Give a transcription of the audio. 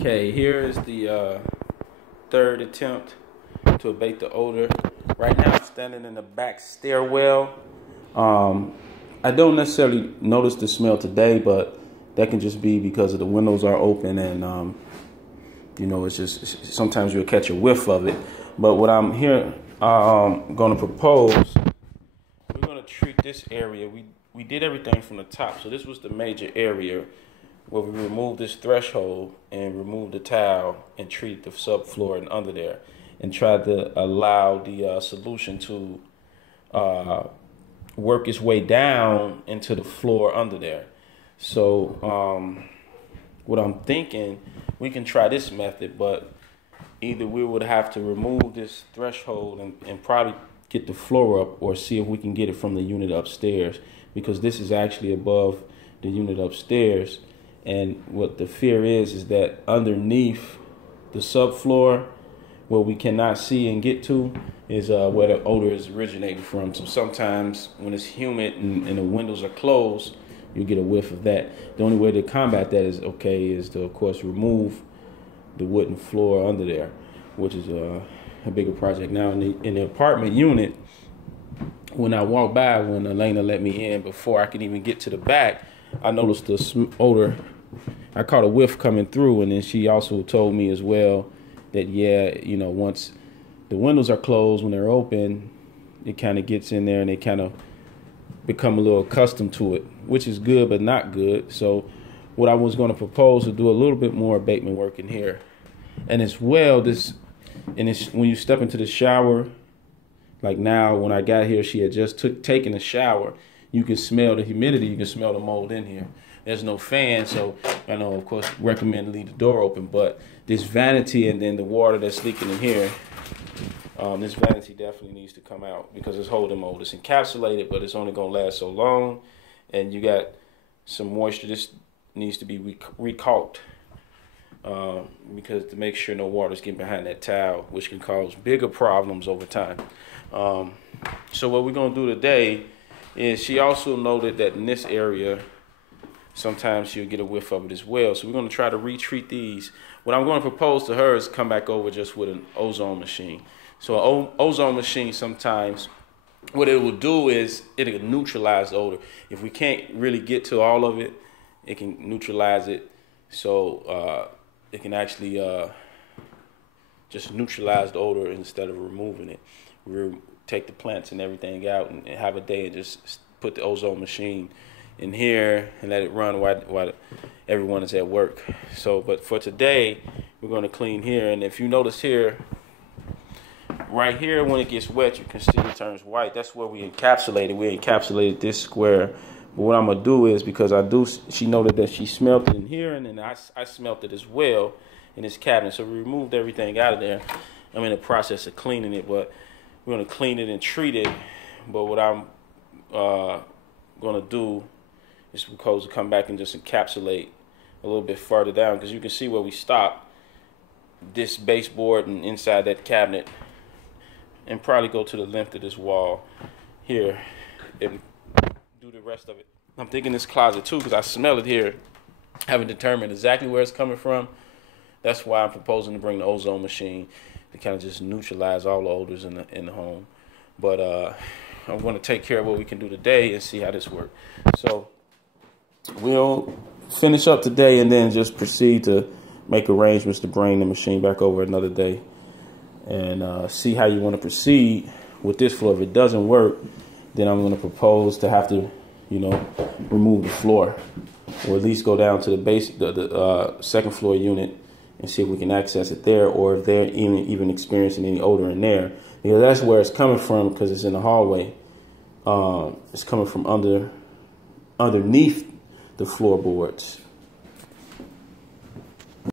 Okay, here is the third attempt to abate the odor. Right now I'm standing in the back stairwell. I don't necessarily notice the smell today, but that can just be because of the windows are open and you know, it's just sometimes you'll catch a whiff of it. But what I'm here going to propose, we're going to treat this area. We did everything from the top, so this was the major area where we removed this threshold and removed the tile and treated the subfloor and under there, and tried to allow the solution to work its way down into the floor under there. So what I'm thinking, we can try this method, but either we would have to remove this threshold and probably get the floor up, or see if we can get it from the unit upstairs, because this is actually above the unit upstairs. And what the fear is that underneath the subfloor, where we cannot see and get to, is where the odor is originating from. So sometimes when it's humid and the windows are closed, you get a whiff of that. The only way to combat that is to, of course, remove the wooden floor under there, which is a bigger project. Now in the apartment unit, when I walked by, when Elena let me in, before I could even get to the back, I noticed the odor. I caught a whiff coming through, and then she also told me as well that, yeah, you know, once the windows are closed, when they're open, it kind of gets in there and they kind of become a little accustomed to it, which is good but not good. So what I was going to propose to do a little bit more abatement work in here. And as well, when you step into the shower, like now when I got here, she had just taken a shower. You can smell the humidity, you can smell the mold in here. There's no fan, so I know, of course, recommend to leave the door open, but this vanity and then the water that's leaking in here, this vanity definitely needs to come out because it's holding mold. It's encapsulated, but it's only going to last so long, and you got some moisture. This needs to be recalked because to make sure no water's getting behind that tile, which can cause bigger problems over time. So what we're going to do today is, she also noted that in this area, sometimes she'll get a whiff of it as well. So we're going to try to retreat these. What I'm going to propose to her is come back over just with an ozone machine. So an ozone machine, sometimes what it will do is it'll neutralize the odor. If we can't really get to all of it, it can neutralize it. So it can actually just neutralize the odor instead of removing it. We'll take the plants and everything out and have a day and just put the ozone machine in here and let it run while everyone is at work. So, but for today, we're going to clean here. And if you notice here, right here, when it gets wet, you can see it turns white. That's where we encapsulated. We encapsulated this square. But what I'm going to do is, because she noted that she smelt it in here, and then I smelt it as well in this cabinet. So we removed everything out of there. I'm in the process of cleaning it, but we're going to clean it and treat it. But what I'm going to do is to come back and just encapsulate a little bit further down, because you can see where we stopped, this baseboard and inside that cabinet, and probably go to the length of this wall here and do the rest of it. I'm thinking this closet too, because I smell it here. I haven't determined exactly where it's coming from. That's why I'm proposing to bring the ozone machine to kind of just neutralize all the odors in the home. But I'm going to take care of what we can do today and see how this works. So we'll finish up today and then just proceed to make arrangements to bring the machine back over another day and see how you want to proceed with this floor. If it doesn't work, then I'm going to propose to have to, you know, remove the floor, or at least go down to the second floor unit and see if we can access it there, or if they're even experiencing any odor in there, because that's where it's coming from, because it's in the hallway. It's coming from underneath the floorboards.